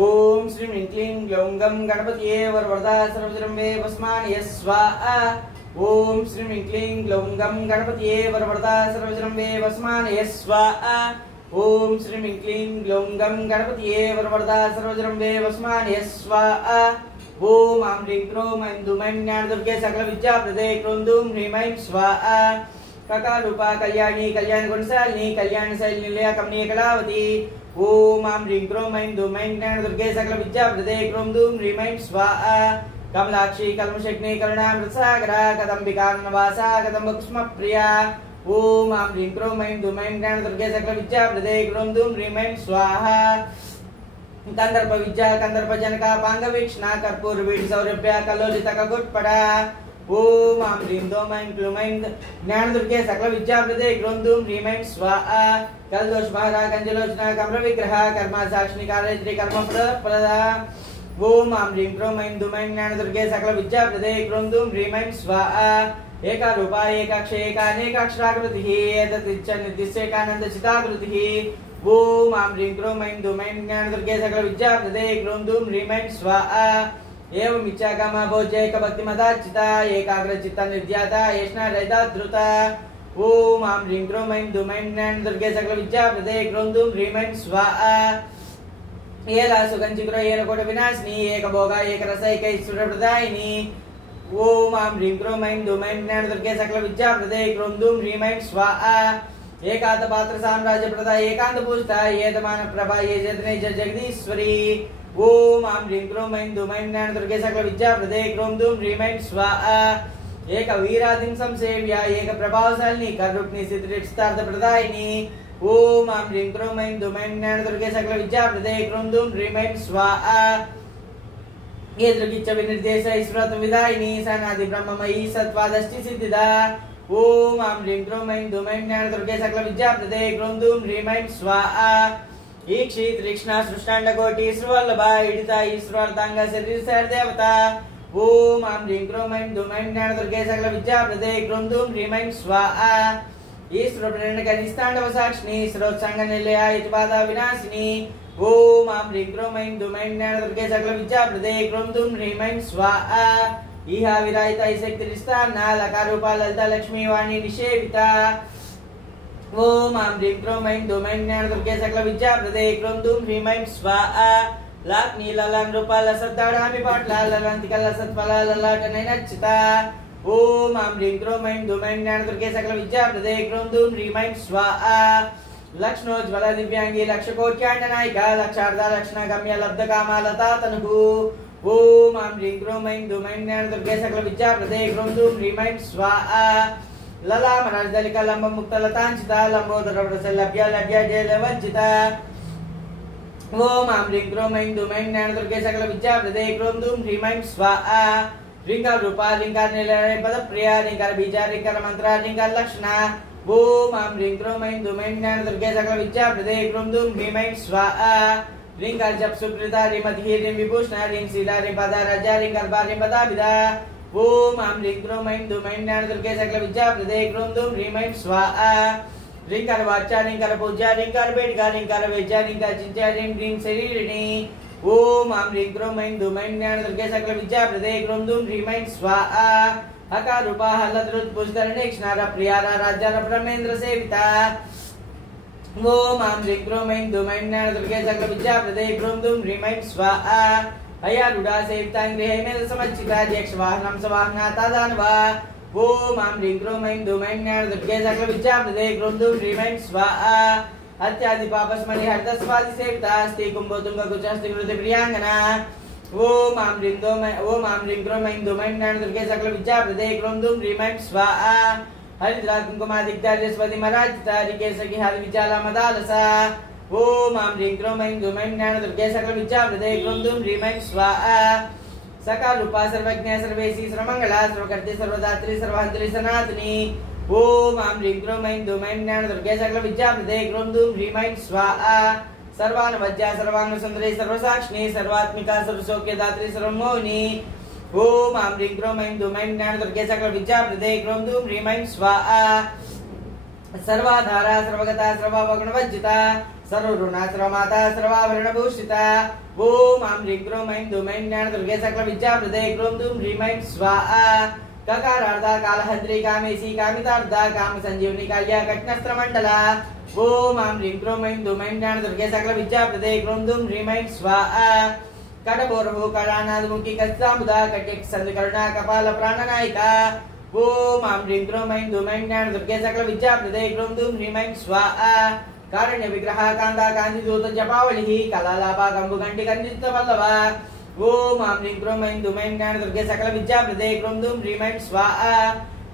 ओम श्रीं क्लीं ग्लौं गं गणपतये वरवरदा सर्वजरम्बे वस्मानय स्वाहा। ओम श्रीं क्लीं ग्लौं गं गणपतये वरवरदा सर्वजरम्बे वस्मानय स्वाहा। ओम श्रीं क्लीं ग्लौं गं गणपतये वरवरदा सर्वजरम्बे वस्मानय स्वाहा। ओम आं ह्रीं क्रों ऐं दूं ऐं ज्ञानदुर्गे सकलविद्याप्रदे क्रों दूं ह्रीं ऐं स्वाहा। ककारूपा कल्याणी कल्याण गुणशालिनी कल्याण शैलनिलया कमनीय कलावती। ओम आं ह्रीं क्रों ऐं दूं ऐं ज्ञानदुर्गे सकलविद्याप्रदे क्रों दूं ह्रीं ऐं स्वाहा। कमलाक्षी कल्मषग्नि करुणामृतसागरा कदम्बिकान्नवासा कदम्बकुसुमप्रिया। ओम आं ह्रीं क्रों ऐं दूं ऐं ज्ञानदुर्गे सकलविद्याप्रदे क्रों दूं ह्रीं ऐं स्वाहा। कंदर्प विद्या कंदर्प जनका पांगवीक्षणा कर्पूर वीड सौरभ्य कलोलित कगुट्पड़ा। ओम आं ह्रीं दों ऐं क्लूं ऐं ज्ञानदुर्गे सकल विद्याप्रदे क्रों दूं ह्रीं ऐं स्वाहा। कलदोषभारा कंजलोचना कम्रविग्रह कर्मा साक्षिणी कार्यत्री कर्मप्रदा। ओम आं ह्रीं क्रों ऐं दूं ऐं ज्ञानदुर्गे सकल विद्याप्रदे क्रों दूं ह्रीं ऐं स्वाहा। एकारूपा एकाक्ष एकानेकाक्षराकृतिः एतदिच्छन्नित्यस्यैकानन्दचिताकृतिः। ओम आं ह्रीं क्रों ऐं दूं ऐं ज्ञानदुर्गे सकल विद्याप्रदे क्रों दूं ह्रीं ऐं स्वाहा। एवं इच्छा कामा भोज्यैक भक्तिमदाचिता एकाग्रचित्ता निर्ध्याता येष्णा रहिता धृता। ओम आं ह्रीं क्रों ऐं दूं ऐं ज्ञानदुर्गे सकल विद्याप्रदे क्रों दूं ह्रीं ऐं स्वाहा। येला सुगंचिक्रो येन कोट विनाशिनी एकभोगा एकरस एकैश्वर्यप्रदायिनी। ओम आं ह्रीं क्रों ऐं दूं ऐं ज्ञानदुर्गे सकल विद्याप्रदे क्रों दूं ह्रीं ऐं स्वाहा। एकांत पात्र साम्राज्य प्रदा एकांत पूजिता येतमान प्रभा ये जगने जगदीश्वरी। ओम आं ह्रीं क्रों ऐं दूं ऐं ज्ञानदुर्गे सकल विद्याप्रदे क्रों दूं ह्रीं ऐं स्वाहा। एक वीरादिं संसेव्या एक प्रभावशालिनी करुक्नी सिद्धिष्टार्थप्रदायिनी। ओम आं ह्रीं क्रों ऐं दूं ऐं ज्ञानदुर्गे सकल विद्याप्रदे क्रों दूं ह्रीं ऐं स्वाहा। येदृगिच्छ विनिर्देश ईश्वरत्व विदायिनी सनादि ब्रह्ममयी सत्त्वादष्टि सिद्धिदा। ओम आं ह्रीं क्रों ऐं दूं ऐं ज्ञानदुर्गे सकल विद्याप्रदे क्रों दूं ह्रीं ऐं स्वाहा। ईक्षित तीक्ष्णा सृष्टांडकोटि श्रीवल्लभा ईडिता ईश्वरार्थांग शरीर देवता। ओम आं ह्रीं क्रों ऐं दूं ऐं ज्ञानदुर्गे सकल विद्याप्रदे क्रों दूं ह्रीं ऐं स्वाहा। ईश्वर प्रेरणकनिष्ठांडव साक्षिणी ईश्वरोत्संग निलया इतिबाधा विनाशिनी। ओम आं ह्रीं क्रों ऐं दूं ऐं ज्ञानदुर्गे सकल विद्याप्रदे क्रों दूं ह्रीं ऐं स्वाहा। इहा विराजिता शक्तिरिष्टान्ना लकारूपा ललिता लक्ष्मी वाणी निषेविता। ओम आं ह्रीं क्रों ऐं दूं ऐं ज्ञानदुर्गे सकल विद्याप्रदे क्रों दूं ह्रीं ऐं स्वाहा। लाक्नी ललां रूपा लसद्दाडामि पाटला ललांतिका लसत्फला ललाटनैनच्चिता। ओम आं ह्रीं क्रों ऐं दूं ऐं ज्ञानदुर्गे सकल विद्याप्रदे क्रों दूं ह्रीं ऐं स्वाहा। लक्ष्मणोज्ज्वल दिव्यांगी लक्षकोट्याण्डनायिका लक्षार्धा लक्षणगम्य लब्धकामा लता तनुः। ओम आं ह्रीं क्रों ऐं दूं ऐं ज्ञानदुर्गे सकल विद्याप्रदे क्रों दूं ह्रीं ऐं स्वाहा। ललामराजदलिका लम्बमुक्तलताञ्चिता लम्बोदरवरसलभ्य लभ्य जयलवज्जिता। ओम आं ह्रीं क्रों ऐं दूं ऐं ज्ञानदुर्गे सकल विद्याप्रदे क्रों दूं ह्रीं ऐं स्वाहा। ह्रींकार रूपा ह्रींकार निलय पदप्रिया ह्रींकार बीजा ह्रींकार मंत्रा ह्रींकार लक्षणा। ओम आं ह्रीं क्रों ऐं दूं ऐं ज्ञानदुर्गे सकल विद्याप्रदे क्रों दूं ह्रीं ऐं स्वाहा। ह्रींकार जप सुकृता ह्रीमती ह्रीं विभूषणा ह्रीं शीला ह्रीं पदा राजा ह्रींकार ह्रीं पदाभिदा। ओम आं ह्रीं क्रों ऐं दूं ऐं ज्ञानदुर्गे सकल विद्याप्रदे क्रों दूं ह्रीं ऐं स्वाहा। ह्रींकार वाचा ह्रींकार पूजा ह्रींकार बेटगा ह्रींकार वेज्या ह्रींकार चिंचा ह्रीं ह्रीं शरीरिणी। ओम आं ह्रीं क्रों ऐं दूं ऐं ज्ञानदुर्गे सकल विद्याप्रदे क्रों दूं ह्रीं ऐं स्वाहा। हकार रूपा हलद्रुत पुष्करणीक्ष्णारा प्रियारा राज्यारा ब्रह्मेन्द्र सेविता। ओम आं ह्रीं क्रों ऐं दूं ऐं ज्ञानदुर्गे सकल विद्याप्रदे क्रों दूं ह्रीं ऐं स्वाहा। अयारूढा सेवितां गृहे मेध समच्चिता यक्षवाहनं सवाहनाता दानवा। ओम आं ह्रीं क्रों ऐं दूं ऐं ज्ञानदुर्गे सकल विद्याप्रदे क्रों दूं ह्रीं ऐं स्वाहा। अत्यादि पापस्मरि हरदस्वादि सेविता अस्ति कुम्भोतुंग कुचस्ति कृति प्रियांगना। ओम आं ह्रीं क्रों ऐं दूं ऐं ज्ञानदुर्गे सकल विद्याप्रदे क्रों दूं ह्रीं ऐं स्वाहा। हरिद्रा कुंकुमादिग्धार्यस्वति मराजिता हरिकेशकी हरि विचाला मदालसा। ओम आं ह्रीं क्रों ऐं दूं ऐं ज्ञानदुर्गे सकल विद्याप्रदे क्रों दूं ह्रीं ऐं स्वाहा। सकाल रूपा सर्वज्ञ सर्वेशी सर्वमंगला सर्वकर्त्री सर्वदात्री सर्वहंत्री सनातनी। ओम आं ह्रीं क्रों ऐं दूं ऐं ज्ञानदुर्गे सकल विद्याप्रदे क्रों दूं ह्रीं ऐं स्वाहा। सर्वानुवज्या सर्वांगसुंदरी सर्वसाक्षिणी सर्वात्मिका सर्वसौख्यदात्री सर्वमोहिनी। ओम आं ह्रीं क्रों ऐं दूं ऐं ज्ञानदुर्गे सकल विद्याप्रदे क्रों दूं ह्रीं ऐं स्वाहा। सर्वाधारा सर्वगता सर्वगुणवज्जिता सर्वऋणा सर्वमाता सर्वाभरणभूषिता ओम आं ह्रीं क्रों ऐं दूं ऐं ज्ञानदुर्गे सकलविद्याप्रदे क्रों दूं ह्रीं ऐं स्वाहा ककारार्धा कालहन्त्री कामेशी कामितार्धा कामसञ्जीवनी काल्या कट्नस्त्रमण्डला ओम आं ह्रीं क्रों ऐं दूं ऐं ज्ञानदुर्गे सकलविद्याप्रदे क्रों दूं ह्रीं ऐं स्वाहा कटबोरभो कलानादमुखी कस्तामुदा कट्यक्सन्धकरुणा कपाल प्राणनायिका ओम आं ह्रीं क्रों ऐं दूं ऐं ज्ञानदुर्गे सकलविद्याप्रदे क्रों दूं ह्रीं ऐं स्वाहा कारण्य विग्रह कांदा कांति दूत जपावली कलालापा कंबुगंटि कंदित वल्लभा ओम आं ह्रीं क्रों ऐं दूं ऐं ज्ञानदुर्गे सकलविद्याप्रदे क्रों दूं ह्रीं ऐं स्वाहा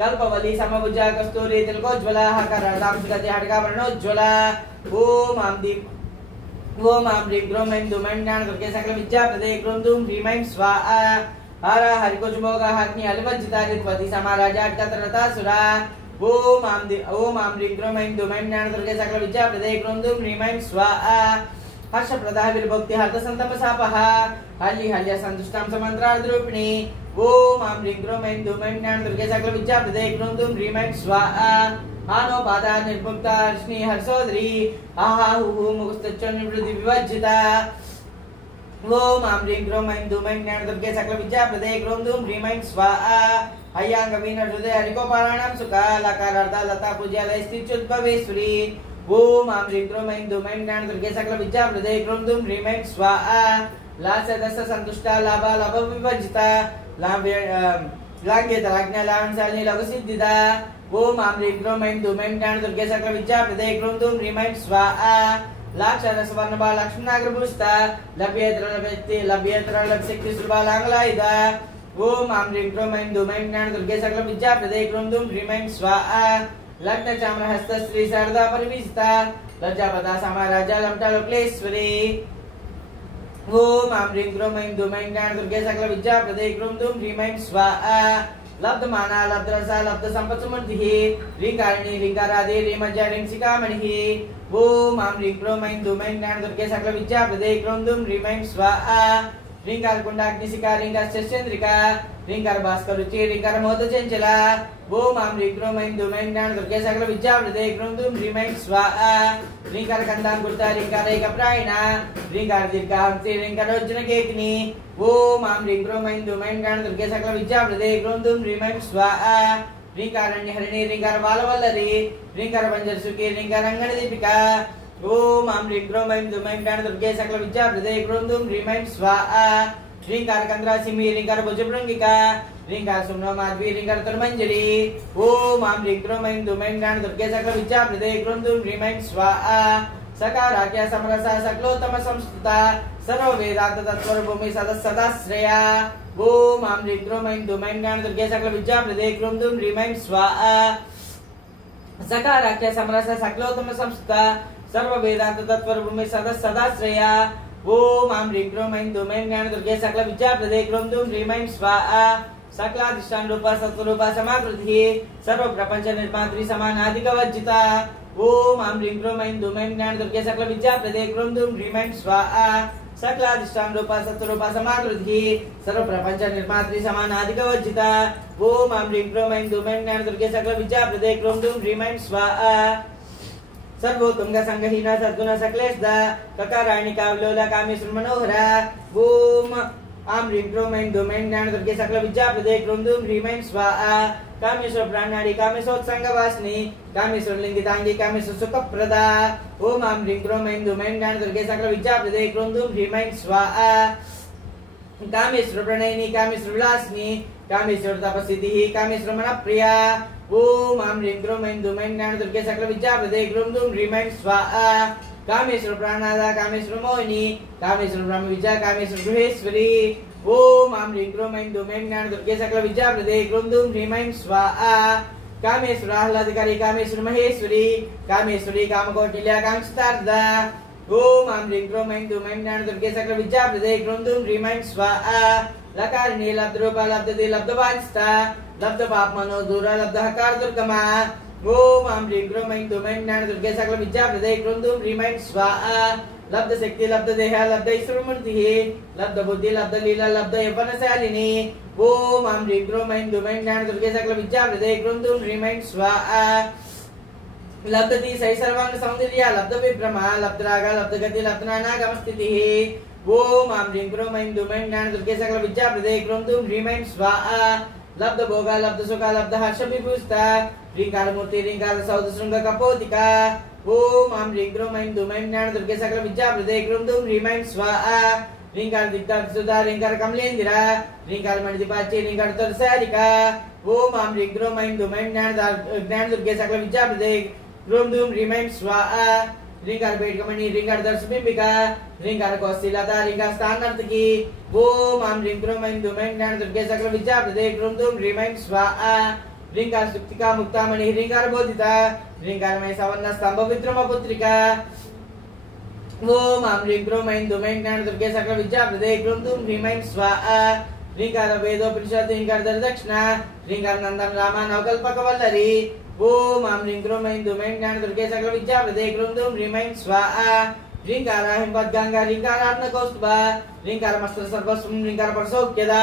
कल्पवली समभुजा कस्तूरी तिलकोज्ज्वला हकरार्धांशगति हटकाभरणोज्ज्वला ओम आं ह्रीं क्रों ऐं दूं ऐं ज्ञानदुर्गे सकलविद्याप्रदे क्रों दूं ह्रीं ऐं स्वाहा हर हरिकुचमोगा हग्नि अलवज्जिता रित्वति समाराजाट्कत्रतासुरा ओम आं ह्रीं क्रों ऐं दूं ऐं ज्ञानदुर्गे सकलविद्याप्रदे क्रों दूं ह्रीं ऐं स्वाहा हर्षप्रदा विर्भक्ति हर्षसन्तपसापः हल्य सन्तुष्टां समन्त्रार्धरूपिणी ओम आं ह्रीं क्रों ऐं दूं ऐं ज्ञानदुर्गे सकलविद्याप्रदे क्रों दूं ह्रीं ऐं स्वाहा आनोपादा निर्मुक्ता हर्षिणी हर्षोदरी आहा हुः मुखस्तच्चन्निवृत्ति विवर्जिता ओम आं ह्रीं क्रों ऐं दूं ऐं ज्ञानदुर्गे सकलविद्याप्रदे क्रों दूं ह्रीं ऐं स्वाहा हयांगवीन हृदय हरिकोपाराणां सुखा लकारार्धा लता पूज्यालय स्थित्युद्भवेश्वरी ओम आं ह्रीं क्रों ऐं दूं ऐं ज्ञानदुर्गे सकलविद्याप्रदे क्रों दूं ह्रीं ऐं स्वाहा लास्यदस्स सन्तुष्टा लाभा लाभविवर्जिता लाङ्घ्यतराज्ञा लावणशालिनी लघुसिद्धिदा ओम आं ह्रीं क्रों ऐं दूं ऐं ज्ञानदुर्गे सकलविद्याप्रदे क्रों दूं ह्रीं ऐं स्वाहा लाक्षरसवर्णबा लक्ष्मणाग्रभूषिता लभ्येतर लभ्यशक्ति सुलभालाङ्गलायुधा ओम आं ह्रीं क्रों ऐं दूं ऐं ज्ञानदुर्गे सकलविद्याप्रदे क्रों दूं ह्रीं ऐं स्वाहा लग्नचाम्रहस्त श्री शारदा परिवीसिता लज्जापदा समाराजा लम्टालोक्लेश्वरी ओम आं ह्रीं क्रों ऐं दूं ऐं ज्ञानदुर्गे सकलविद्याप्रदे क्रों दूं ह्रीं ऐं स्वाहा लब्धमाना लब्धरसा लब्धसम्पत्समृद्धिः ह्रींकारिणी ह्रींकारादि ह्रीमज्जा ह्रींसिकामणिः ओम आं ह्रीं क्रों ऐं दूं ऐं ज्ञानदुर्गे सकलविद्याप्रदे क्रों दूं ह्रीं ऐं स्वाहा ह्रींकार कुंडाग्निशिखा ह्रींकार शस्येन्द्रिका ह्रींकार भास्कर रुचि ह्रींकार मोदचंचला ओम आं ह्रीं क्रों ऐं दूं ऐं ज्ञानदुर्गे सकलविद्याप्रदे क्रों दूं ह्रीं ऐं स्वाहा ह्रींकार कंदांकुर्ता ह्रींकार एकप्रायणा ह्रींकार दीर्घाहंसी ह्रींकारोज्जनकेकिनी ओम आं ह्रीं क्रों ऐं दूं ऐं ज्ञानदुर्गे सकलविद्याप्रदे क्रों दूं ह्रीं ऐं स्वाहा ह्रींकारण्यहरिणी ह्रींकार बालवल्लरी ह्रींकार बंजरसुखी ह्रींकार अंगणदीपिका ओम आं ह्रीं क्रों ऐं दूं ऐं ज्ञानदुर्गे सकलविद्याप्रदे क्रों दूं ह्रीं ऐं स्वाहा ह्रींकार कंद्रासिमी ह्रींकार भुजभृंगिका ह्रींकार सुम्नमाध्वी ह्रींकार तन्मंजरी ओम आं ह्रीं क्रों ऐं दूं ऐं ज्ञानदुर्गे सकलविद्याप्रदे क्रों दूं ह्रीं ऐं स्वाहा सकाराख्या समरसा सकलोत्तम संस्कृता सर्ववेदांत तत्त्वभूमि सदाश्रया ओम आं ह्रीं क्रों ऐं दूं ऐं ज्ञानदुर्गे सकलविद्याप्रदे क्रों दूं ह्रीं ऐं स्वाहा सकाराख्या समरसा सकलोत्तम संस्कृता सर्ववेदांत तत्त्वभूमि सदाश्रया ओम आं ह्रीं क्रों ऐं दूं ऐं ज्ञानदुर्गे सकलविद्याप्रदे क्रों दूं ह्रीं ऐं स्वाहा सकलाधिष्ठान रूपा सत्वरूपा समाकृतिः सर्वप्रपंच निर्मात्री समानाधिकवर्जिता ओम आं ह्रीं क्रों ऐं दूं ऐं ज्ञानदुर्गे सकलविद्याप्रदे क्रों दूं ह्रीं ऐं स्वाहा सकलाधिष्ठान रूपा सत्वरूपा समाकृतिः सर्वप्रपंच निर्मात्री समानाधिकवर्जिता ओम आं ह्रीं क्रों ऐं दूं ऐं ज्ञानदुर्गे सकलविद्याप्रदे क्रों दूं ह्रीं ऐं स्वाहा सर्वोत्तम संगहीन सद्गुण सकलेशदा ककारायणी कावलोला कामेश्वर मनोहरा ओम आं ह्रीं क्रों ऐं दूं ऐं ज्ञानदुर्गे सकलविद्याप्रदे क्रों दूं ह्रीं ऐं स्वाहा कामेश्वर प्राणाड़ी कामेश्वरोत्संगवासिनी कामेश्वर लिंगितांगी कामेश्वर सुखप्रदा ओम आं ह्रीं क्रों ऐं दूं ऐं ज्ञानदुर्गे सकलविद्याप्रदे क्रों दूं ह्रीं ऐं स्वाहा कामेश्वर प्रणयिनी कामेश्वर विलासिनी कामेश्वर तपस्सिद्धिः कामेश्वर मनप्रिया ओम आं ह्रीं क्रों ऐं दूं ऐं ज्ञानदुर्गे सकलविद्याप्रदे क्रों दूं ह्रीं ऐं स्वाहा कामेश्वर प्राणादा कामेश्वर मोहिनी कामेश्वर ब्रह्मविद्या कामेश्वर गृहेश्वरी ओम आं ह्रीं क्रों ऐं दूं ऐं ज्ञानदुर्गे सकलविद्याप्रदे क्रों दूं ह्रीं ऐं स्वाहा कामेश्वर आह्लादकारी कामेश्वर महेश्वरी कामेश्वरी कामकौटिल्या कांक्षितार्धा ओम आं ह्रीं क्रों ऐं दूं ऐं ज्ञानदुर्गे सकलविद्याप्रदे क्रों दूं ह्रीं ऐं स्वाहा लकारिणी लब्धरूपा लब्धते लब्धवांछिता लब्धपापमनो दूरा लब्धहकार दुर्गमा ओम आं ह्रीं क्रों ऐं दूं ऐं ज्ञानदुर्गे सकलविद्याप्रदे क्रों दूं ह्रीं ऐं स्वाहा लब्ध शक्ति लब्ध देह लब्ध ईश्वरमूर्तिः लब्ध बुद्धि लब्ध लीला लब्ध यौवनशालिनी ओम आं ह्रीं क्रों ऐं दूं ऐं ज्ञानदुर्गे सकलविद्याप्रदे क्रों दूं ह्रीं ऐं स्वाहा लब्धति सै सर्वांग सौंदर्य लब्ध विभ्रमा लब्धराग लब्धगति लब्धनानागमस्थितिः ओम आं ह्रीं क्रों ऐं दूं ऐं ज्ञान दुर्गे सकल विद्या प्रदे क्रों दूं ह्रीं ऐं स्वाहा लब्ध भोग लब्ध सुख लब्ध हर्ष विभूषिता ह्रींकार मूर्ति ह्रींकार सौद शृंग कपोतिका ओम आं ह्रीं क्रों ऐं दूं ऐं ज्ञान दुर्गे सकल विद्या प्रदे क्रों दूं ह्रीं ऐं स्वाहा ह्रींकार दिग्दग्ध सुधा ह्रींकार कमलेंद्रा ह्रींकार मणिदीपाची ह्रींकार तुलसारिका ओम आं ह्रीं क्रों ऐं दूं ऐं ज्ञान दुर्गे सकल विद्या प्रदे क्रों दूं ह्रीं ऐं स्वाहा ह्रींकार पेटकमणि ह्रींकार दर्शबिंबिका ह्रींकार कौशिलता ह्रींकार स्थानार्थकी ओम आं ह्रीं क्रों ऐं दूं ऐं ज्ञान दुर्गे सकल विद्या प्रदे क्रों दूं ह्रीं ऐं स्वाहा ह्रींकार सुक्तिका मुक्तामणि ह्रींकार बोधिता ह्रींकार मय सवर्ण स्तंभ विद्रुम पुत्रिका ओम आं ह्रीं क्रों ऐं दूं ऐं ज्ञान दुर्गे सकल विद्या प्रदे क्रों दूं ह्रीं ऐं स्वाहा ह्रींकार वेदोपनिषद ह्रींकार दर्दक्षिणा ह्रींकार नंदन रामा नवकल्पक वल्लरी ओम आं ह्रीं क्रों ऐं दूं ऐं ज्ञान दुर्गे सकल विद्या प्रदे क्रों दूं ह्रीं ऐं स्वाहा ह्रींकार हिमवद्गंगा ह्रींकार अर्णकौस्तुभा ह्रींकार मस्त्र सर्वस्वं ह्रींकार परसौख्यदा।